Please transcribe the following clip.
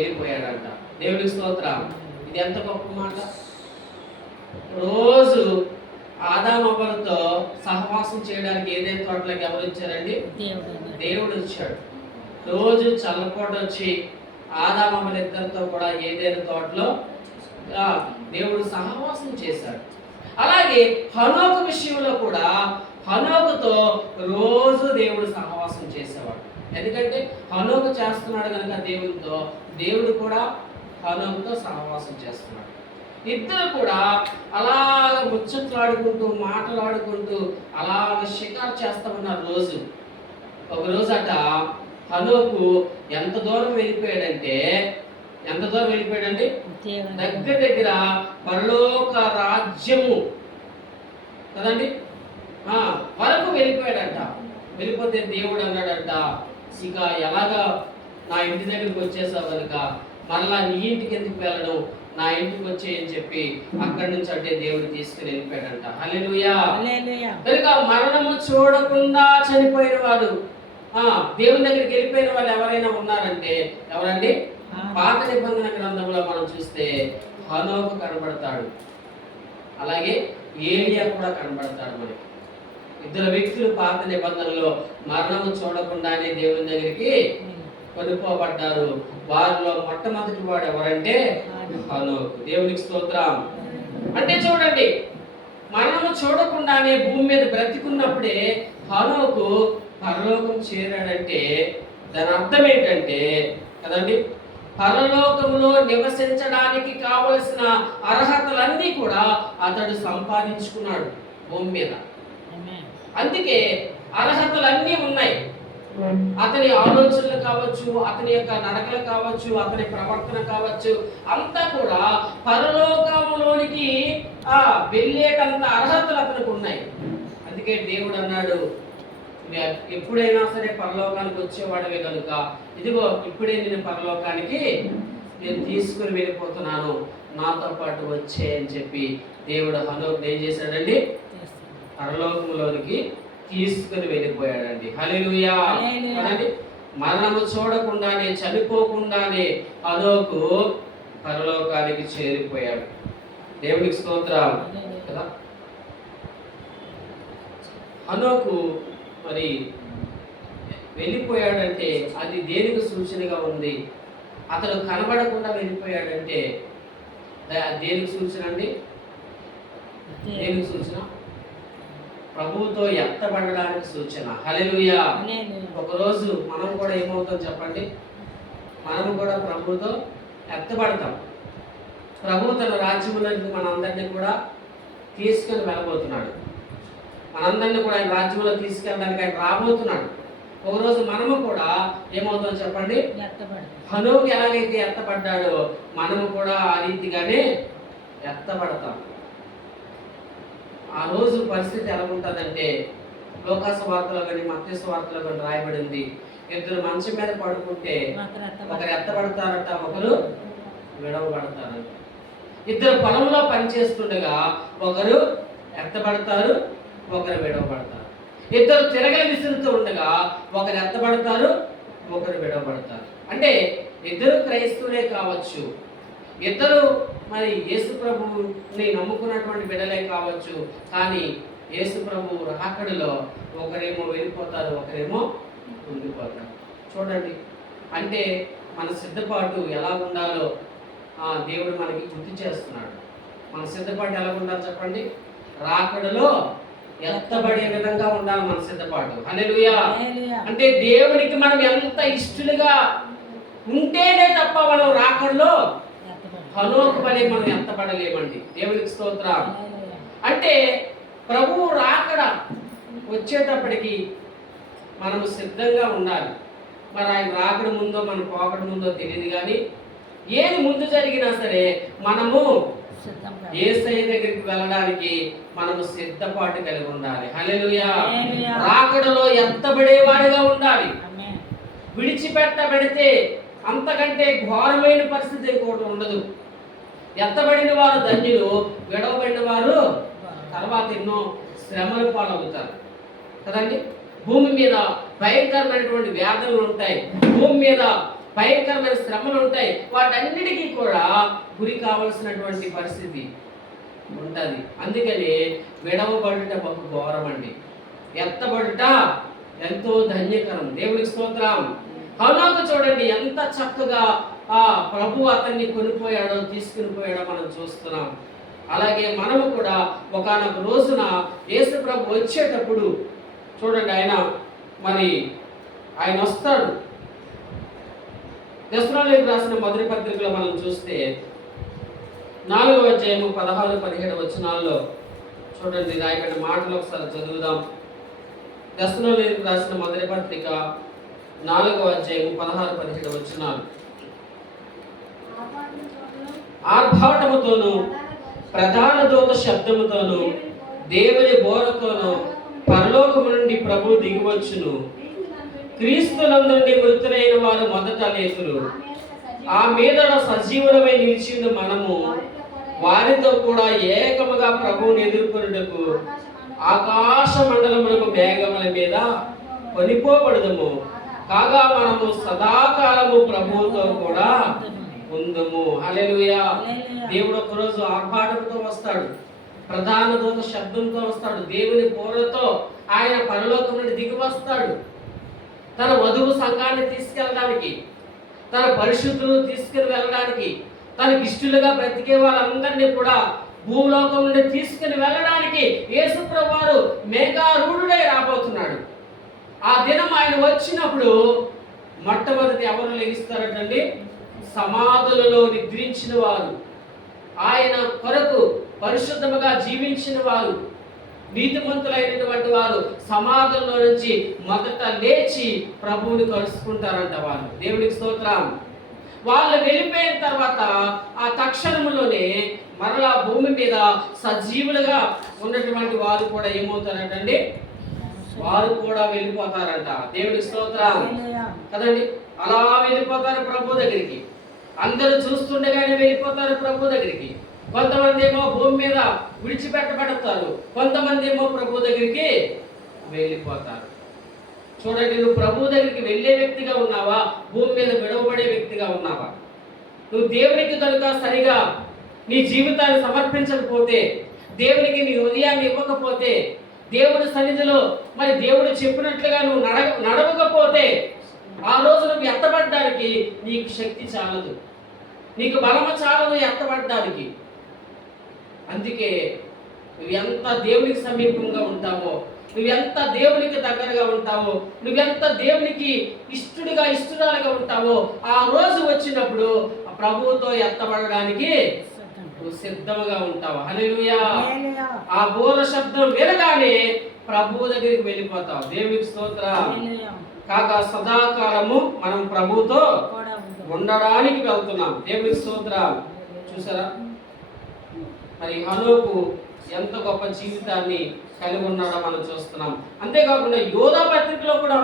వెళ్ళిపోయాడంట. దేవుడికి స్తోత్రం. ఇది ఎంత గొప్ప మాట. రోజు ఆదామవ్వలతో సహవాసం చేయడానికి ఏదైతే తోటలోకి ఎవరు వచ్చారండి? దేవుడు వచ్చాడు. రోజు చల్లపోట వచ్చి ఆదామవ్వల ఇద్దరితో కూడా ఏదైనా తోటలో దేవుడు సహవాసం చేశాడు. అలాగే హనోకు విషయంలో కూడా హనోకుతో రోజు దేవుడు సహవాసం చేసేవాడు. ఎందుకంటే హనోకు చేస్తున్నాడు కనుక దేవుడితో, దేవుడు కూడా హనోకుతో సహవాసం చేస్తున్నాడు. ఇద్దరు కూడా అలాగ ముచ్చట్లాడుకుంటూ మాట్లాడుకుంటూ అలాగ షికారు చేస్తూ ఉన్నారు. రోజు ఒక రోజు అట హనోకు ఎంత దూరం వెళ్ళిపోయాడంటే, దగ్గర దగ్గర పరలోక రాజ్యము కదండి వరకు వెళ్ళిపోయాడంట. వెళ్ళిపోతే దేవుడు అన్నాడంట, ఇక ఎలాగా నా ఇంటి దగ్గరికి వచ్చేసావు కనుక మరలా నీ ఇంటికి ఎందుకు వెళ్ళడం, నా ఇంటికి వచ్చేయని చెప్పి అక్కడి నుంచి అంటే దేవుడు తీసుకుని వెళ్ళిపోయాడంట. హల్లెలూయా. కనుక మరణము చూడకుండా చనిపోయిన వాడు, దేవుని దగ్గరికి వెళ్ళిపోయిన వాళ్ళు ఎవరైనా ఉన్నారంటే ఎవరండి? పాత నిబంధన గ్రంథంలో మనం చూస్తే హనోకు కనబడతాడు, అలాగే ఏలియా కూడా కనబడతాడు. మనకి ఇద్దరు వ్యక్తులు పాత నిబంధనలో మరణము చూడకుండానే దేవుని దగ్గరికి కొనుక్కోబడ్డారు. వారిలో మొట్టమొదటి వాడు ఎవరంటే హనోకు. దేవునికి స్తోత్రం. అంటే చూడండి, మరణము చూడకుండానే భూమి మీద బ్రతికున్నప్పుడే హనోకు పరలోకం చేరాడంటే దాని అర్థం ఏంటంటే కదండి, పరలోకంలో నివసించడానికి కావలసిన అర్హతలన్నీ కూడా అతడు సంపాదించుకున్నాడు భూమి మీద. అందుకే అర్హతలన్నీ ఉన్నాయి. అతని ఆలోచనలు కావచ్చు, అతని యొక్క నడకలు కావచ్చు, అతని ప్రవర్తన కావచ్చు, అంతా కూడా పరలోకంలోనికి వెళ్ళేటంత అర్హతలు అతనికి ఉన్నాయి. అందుకే దేవుడు అన్నాడు, ఎప్పుడైనా సరే పరలోకానికి వచ్చేవాడవే కనుక ఇదిగో ఇప్పుడే నేను పరలోకానికి నేను తీసుకుని వెళ్ళిపోతున్నాను, నాతో పాటు వచ్చే అని చెప్పి దేవుడు హనోకు ఏం చేశాడండి? పరలోకంలోనికి తీసుకుని వెళ్ళిపోయాడండి. హల్లెలూయా. మరణము చూడకుండానే చనిపోకుండానే హనోకు పరలోకానికి చేరిపోయాడు. దేవునికి స్తోత్రం కదా. హనోకు మరి వెళ్ళిపోయాడంటే అది దేనికి సూచనగా ఉంది? అతను కనబడకుండా వెళ్ళిపోయాడంటే దేనికి సూచన అండి? దేనికి సూచన? ప్రభువుతో ఎత్తబడడానికి సూచన. హల్లెలూయా. ఒకరోజు మనం కూడా ఏమవుతాం చెప్పండి? మనం కూడా ప్రభువుతో ఎత్తబడతాం. ప్రభువు తన రాజ్యంలోకి మనందరినీ కూడా తీసుకొని వెళ్ళబోతున్నాడు. మనందరినీ కూడా ఆయన రాజ్యంలో తీసుకెళ్ళడానికి ఆయన రాబోతున్నాడు. ఒకరోజు మనము కూడా ఏమవుతాం చెప్పండి? హనోకు ఎలాగైతే ఎత్తపడ్డాడో మనము కూడా ఆ రీతిగానే ఎత్తబడతాం. ఆ రోజు పరిస్థితి ఎలా ఉంటుందంటే లోకాసు వార్తలో కానీ మత్తయి వార్తలో కానీ రాయబడింది, ఇద్దరు మంచం మీద పడుకుంటే ఒకరు ఎత్తబడతారట, ఒకరు విడవబడతారట. ఇద్దరు పొలంలో పనిచేస్తుండగా ఒకరు ఎత్తబడతారు, ఒకరు విడవబడతారు. ఇద్దరు తిరగలి విసురుతూ ఉండగా ఒకరు ఎత్తబడతారు, ఒకరు విడవబడతారు. అంటే ఇద్దరు క్రైస్తవులే కావచ్చు, ఇద్దరు మరి యేసు ప్రభువుని నమ్ముకున్నటువంటి బిడ్డలే కావచ్చు, కానీ యేసు ప్రభు రాకడలో ఒకరేమో వెళ్ళిపోతారు, ఒకరేమో ఉండిపోతారు. చూడండి, అంటే మన సిద్ధపాటు ఎలా ఉండాలో దేవుడు మనకి గుర్తు చేస్తున్నాడు. మన సిద్ధపాటు ఎలా ఉండాలి చెప్పండి? రాకడలో ఎత్తబడే విధంగా ఉండాలి మన సిద్ధపాటు. హల్లెలూయా. అంటే దేవునికి మనం ఎంత ఇష్టలుగా ఉంటేనే తప్ప మనం రాకడలో హనోకు వలె మనం ఎత్తబడలేమండి. దేవునికి స్తోత్రం. అంటే ప్రభువు రాకడ వచ్చేటప్పటికి మనము సిద్ధంగా ఉండాలి. మరి ఆయన రాకడ ముందో మన పోకడ ముందో తెలియదు, కానీ ఏది ముందు జరిగినా సరే మనము యేసయ్య దగ్గరికి వెళ్ళడానికి మనము సిద్ధపాటు కలిగి ఉండాలి. హల్లెలూయా. రాకడలో ఎత్తబడేవాడిగా ఉండాలి. విడిచిపెట్టబడితే అంతకంటే ఘోరమైన పరిస్థితి ఇంకోటి ఉండదు. ఎత్తబడిన వారు ధన్యులు, విడవబడిన వారు తర్వాత ఎన్నో శ్రమలు పాలవుతారు కదండి. భూమి మీద భయంకరమైనటువంటి వ్యాధులు ఉంటాయి. భూమి మీద భయంకరమైన శ్రమలు ఉంటాయి. వాటన్నిటికీ కూడా గురి కావలసినటువంటి పరిస్థితి ఉంటుంది. అందుకని విడవబడుట బహు ఘోరం అండి, ఎత్తబడుట ఎంతో ధన్యకరం. దేవునికి స్తోత్రం. హనోకు చూడండి ఎంత చక్కగా ఆ ప్రభు అతన్ని కొనిపోయాడో, తీసుకుని పోయాడో మనం చూస్తున్నాం. అలాగే మనము కూడా ఒకానొక రోజున యేసు ప్రభు వచ్చేటప్పుడు చూడండి, ఆయన వస్తాడు. దెస్సలోనికీయులకు రాసిన మొదటి పత్రికలో మనం చూస్తే 4వ అధ్యాయము 16-17 వచనాల్లో చూడండి రాయబడిన మాటలు ఒకసారి చదువుదాం. దెస్సలోనికీయులకు రాసిన మొదటి పత్రిక 4వ అధ్యాయము 16-17 వచనాలు. ఆర్భాటముతోను ప్రధాన దూత శబ్దముతోను దేవుని బోరతోను పరలోకము నుండి ప్రభు దిగివచ్చును. క్రీస్తునందుండి మృతులైన వారు మొదట లేతురు. ఆ మీద సజీవులమై నిలిచిన మనము వారితో కూడా ఏకముగా ప్రభువుని ఎదుర్కొనుటకు ఆకాశ మండలములకు మేఘముల మీద కొనిపోబడదము. కాగా మనము సదాకాలము ప్రభువుతో కూడా ఉందము. హల్లెలూయా. దేవుడు ఒకరోజు ఆర్భాటంతో వస్తాడు, ప్రధాన దూత శబ్దంతో వస్తాడు, దేవుని బోరతో ఆయన పరలోకం నుండి దిగి వస్తాడు. తన వధువు సంఘాన్ని తీసుకెళ్ళడానికి, తన పరిశుద్ధులను తీసుకుని వెళ్ళడానికి, తనకి ఇష్టలుగా బ్రతికే వాళ్ళందరినీ కూడా భూలోకం నుండి తీసుకుని వెళ్ళడానికి యేసు ప్రభువారు మేఘారూఢుడై రాబోతున్నాడు. ఆ దినం ఆయన వచ్చినప్పుడు మొట్టమొదటి ఎవరు లెగిస్తారటండి? సమాధులలో నిద్రించిన వారు, ఆయన కొరకు పరిశుద్ధముగా జీవించిన వారు, నీతిమంతులైనటువంటి వారు సమాధుల్లో నుంచి మొదట లేచి ప్రభువుని కలుసుకుంటారంట వాళ్ళు. దేవునికి స్తోత్రం. వాళ్ళు వెళ్ళిపోయిన తర్వాత ఆ తక్షణములోనే మరలా భూమి మీద సజీవులుగా ఉన్నటువంటి వారు కూడా ఏమవుతారంటండి? వారు కూడా వెళ్ళిపోతారంట. దేవునికి స్తోత్రం కదండి. అలా వెళ్ళిపోతారు ప్రభు దగ్గరికి. అందరూ చూస్తుండగానే వెళ్ళిపోతారు ప్రభు దగ్గరికి. కొంతమంది ఏమో భూమి మీద విడిచిపెట్టబడతారు, కొంతమంది ఏమో ప్రభు దగ్గరికి వెళ్ళిపోతారు. చూడండి, నువ్వు ప్రభు దగ్గరికి వెళ్ళే వ్యక్తిగా ఉన్నావా, భూమి మీద విడవబడే వ్యక్తిగా ఉన్నావా? నువ్వు దేవునికి కనుక సరిగా నీ జీవితాన్ని సమర్పించకపోతే, దేవునికి నీ హృదయాన్ని ఇవ్వకపోతే, దేవుని సన్నిధిలో మరి దేవుడు చెప్పినట్లుగా నువ్వు నడవకపోతే, ఆ రోజు నువ్వు ఎత్తబడ్డానికి నీకు శక్తి చాలదు, నీకు బలము చాలదు ఎత్తబడ్డానికి. అందుకే నువ్వు ఎంత దేవునికి సమీపంగా ఉంటావో, నువ్వెంత దేవునికి దగ్గరగా ఉంటావో, నువ్వెంత దేవునికి ఇష్టడుగా ఉంటావో, ఆ రోజు వచ్చినప్పుడు ఆ ప్రభువుతో ఎత్తబడడానికి నువ్వు సిద్ధంగా ఉంటావు. హల్లెలూయా. ఆ బోర శబ్దం వినగానే ప్రభువు దగ్గరికి వెళ్ళిపోతావు. దేవునికి స్తోత్రం. కాగా సదాకాలము మనం ప్రభువుతో ఉండడానికి వెళ్తున్నాం. దేవునికి స్తోత్రం. చూసారా, మరి హనోకు ఎంత గొప్ప జీవితాన్ని కలిగి ఉన్నాడో మనం చూస్తున్నాం. అంతేకాకుండా యోధా పత్రికలో కూడా